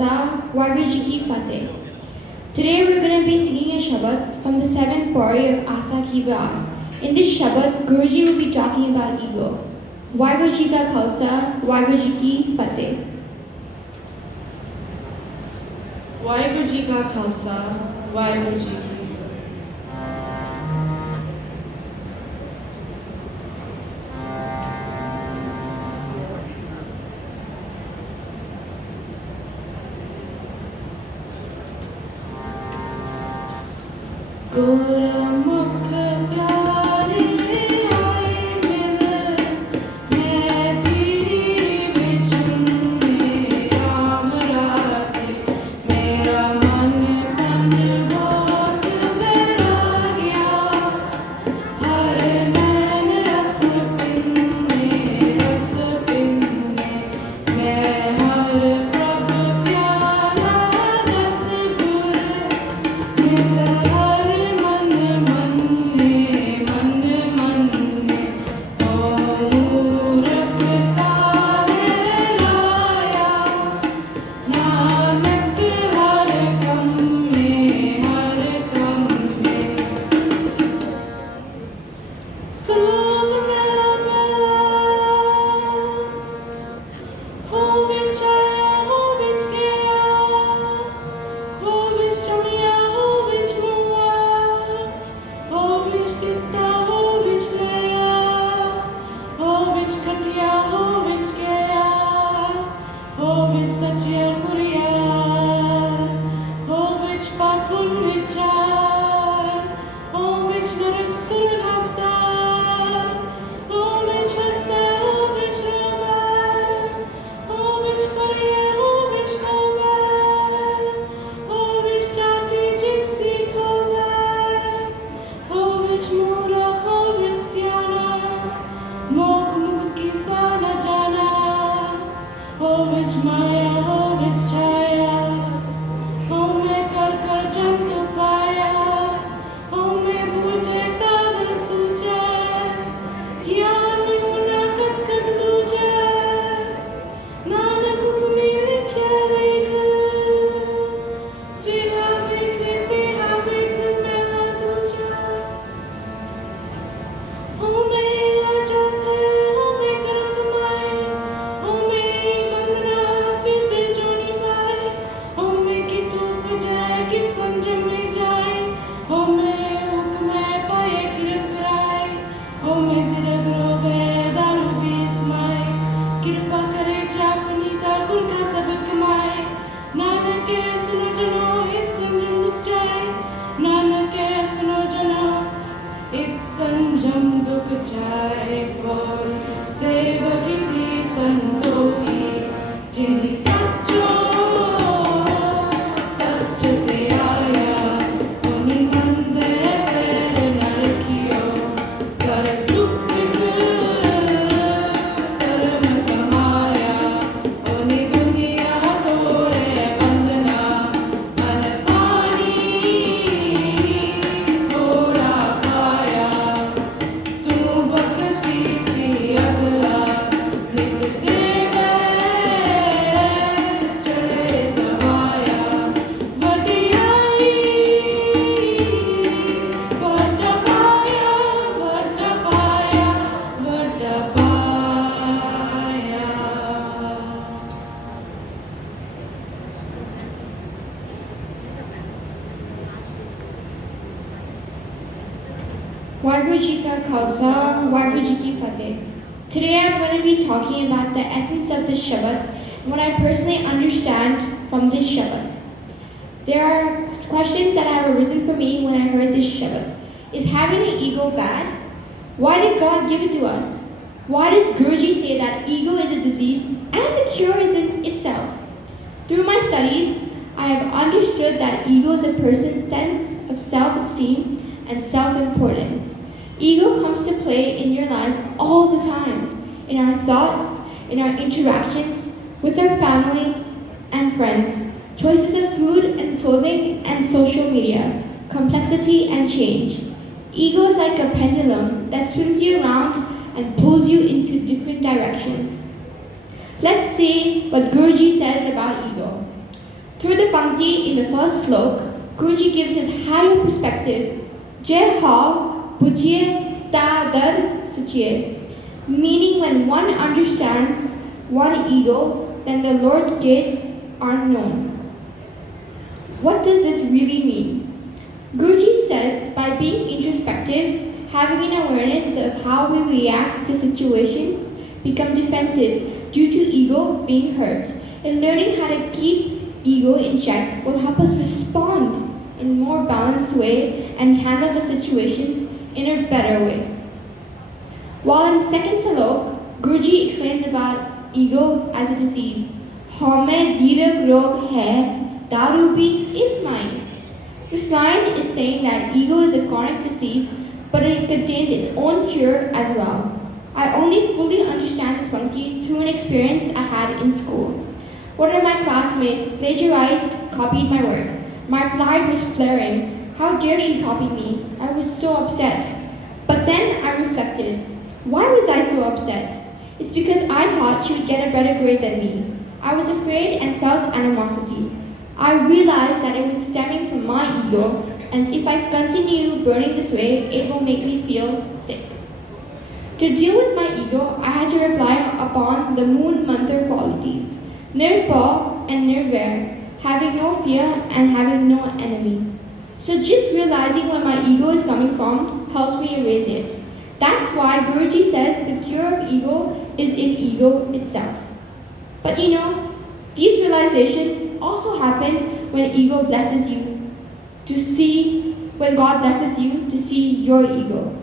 Khalsa, Waheguru Ji Ki Fateh. Today we're going to be singing a Shabad from the 7th Pauri of Asa Ki Baat. In this Shabad, Guruji will be talking about ego. Waheguru Ji Ka Khalsa, Waheguru Ji Ki Fateh. Waheguru Ji Ka Khalsa, Waheguru Ji Ki Fateh. गुरमुख प्यारे आए मिल मैं चिड़ी बिछुंदे राम राधे मेरा मन तन बहुत बैराग्या हर नैन रस पिंदे मैं हर प्रभ प्यारा दस गुर मिल Waheguru Ji Ka Khalsa, Waheguru Ji Ki Fateh. Today I'm going to be talking about the essence of this Shabad and what I personally understand from this Shabad. There are questions that have arisen for me when I heard this Shabad. Is having an ego bad? Why did God give it to us? Why does Guruji say that ego is a disease and the cure is in itself? Through my studies, I have understood that ego is a person's sense of self-esteem and self-importance. Ego comes to play in your life all the time, in our thoughts, in our interactions with our family and friends, choices of food and clothing and social media, complexity and change. Ego is like a pendulum that swings you around and pulls you into different directions. Let's see what Guruji says about ego. Through the Pankti in the first slok, Guruji gives his higher perspective, Jai ha bujye ta dar suchiye, meaning when one understands one ego, then the Lord gates are known. What does this really mean? Guruji says by being introspective, having an awareness of how we react to situations, become defensive due to ego being hurt, and learning how to keep ego in check will help us respond in a more balanced way and handle the situations in a better way. While in second salok, Guruji explains about ego as a disease. Hame dirag rog hai, daru bhi is mine. This line is saying that ego is a chronic disease, but it contains its own cure as well. I only fully understand this monkey through an experience I had in school. One of my classmates plagiarized, copied my work. My pride was flaring. How dare she copy me? I was so upset. But then I reflected. Why was I so upset? It's because I thought she would get a better grade than me. I was afraid and felt animosity. I realized that it was stemming from my ego, and if I continue burning this way, it will make me feel sick. To deal with my ego, I had to rely upon the moon mantra qualities, nirpa and nirvair, having no fear and having no enemy. So just realizing where my ego is coming from helps me erase it. That's why Guruji says the cure of ego is in ego itself. But these realizations also happens when ego blesses you to see, when God blesses you to see your ego.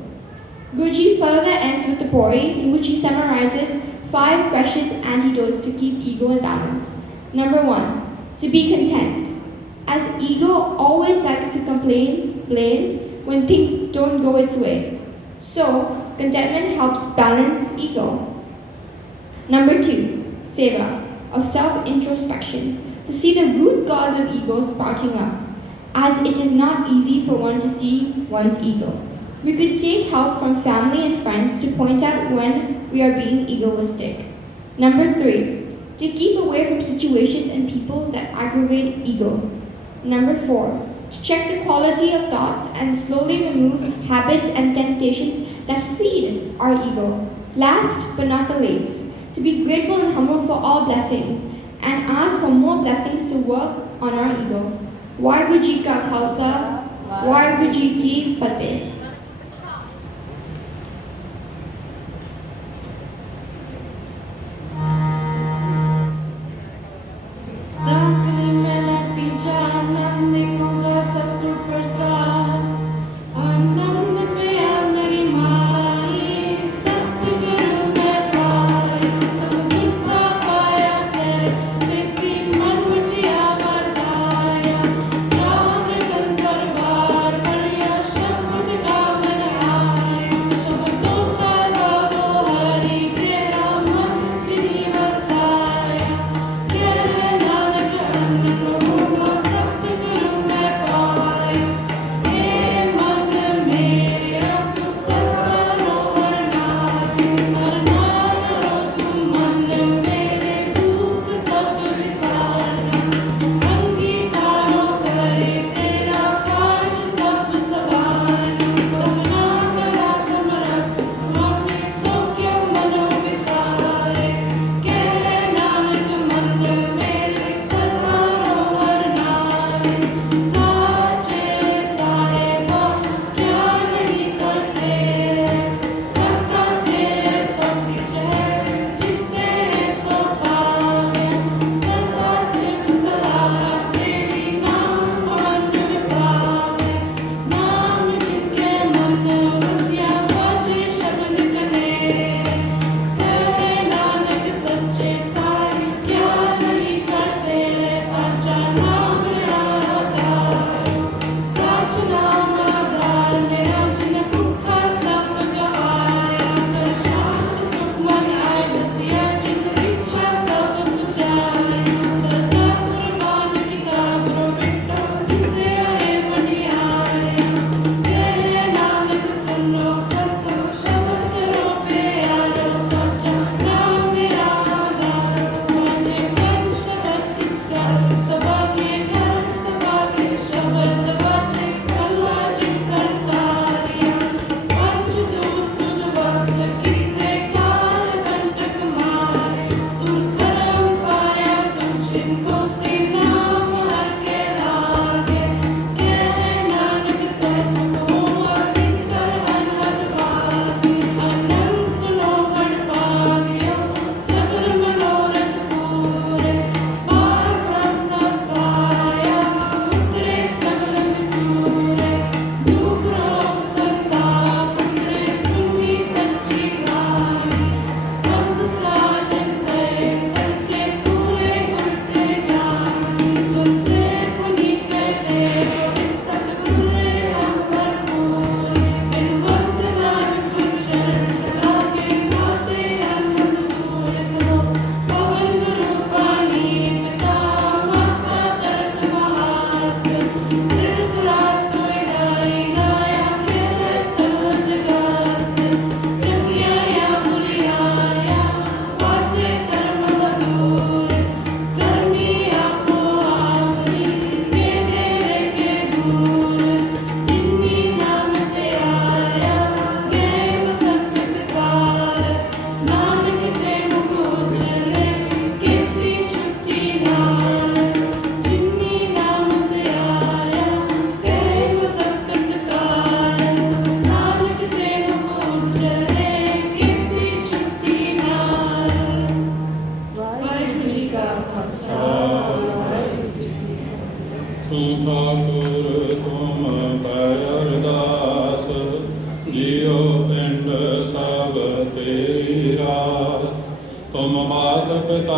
Guruji further ends with the Pori, in which he summarizes 5 precious antidotes to keep ego in balance. Number 1, to be content. As ego always likes to blame when things don't go its way. So, contentment helps balance ego. Number 2, seva, of self-introspection, to see the root cause of ego sprouting up, as it is not easy for one to see one's ego. We could take help from family and friends to point out when we are being egoistic. Number 3, to keep away from situations and people that aggravate ego. Number 4, to check the quality of thoughts and slowly remove habits and temptations that feed our ego. Last but not the least, to be grateful and humble for all blessings and ask for more blessings to work on our ego. Waheguru Ji Ka Khalsa, Waheguru Ji Ki Fateh. Ramkali में लगती जानंद देखूंगा सतगुरु प्रसाद आनंद में आ मेरी माई सतगुरु में पाई सतगुरु का पाया सच सिद्धि मन मुझिया वरदाया राम रतन परिवार बढ़िया शब्द का बनाए शब्दों का गावो हरि तेरा मन मुझी वसाया ਤੂੰ ਠਾਕੁਰ ਤੁਮ ਪੈ ਅਰਦਾਸ, ਜਿਉ ਪਿੰਡ ਸਭ ਤੇਰੀ ਰਾਸ। ਤੁਮ ਮਾਤ ਪਿਤਾ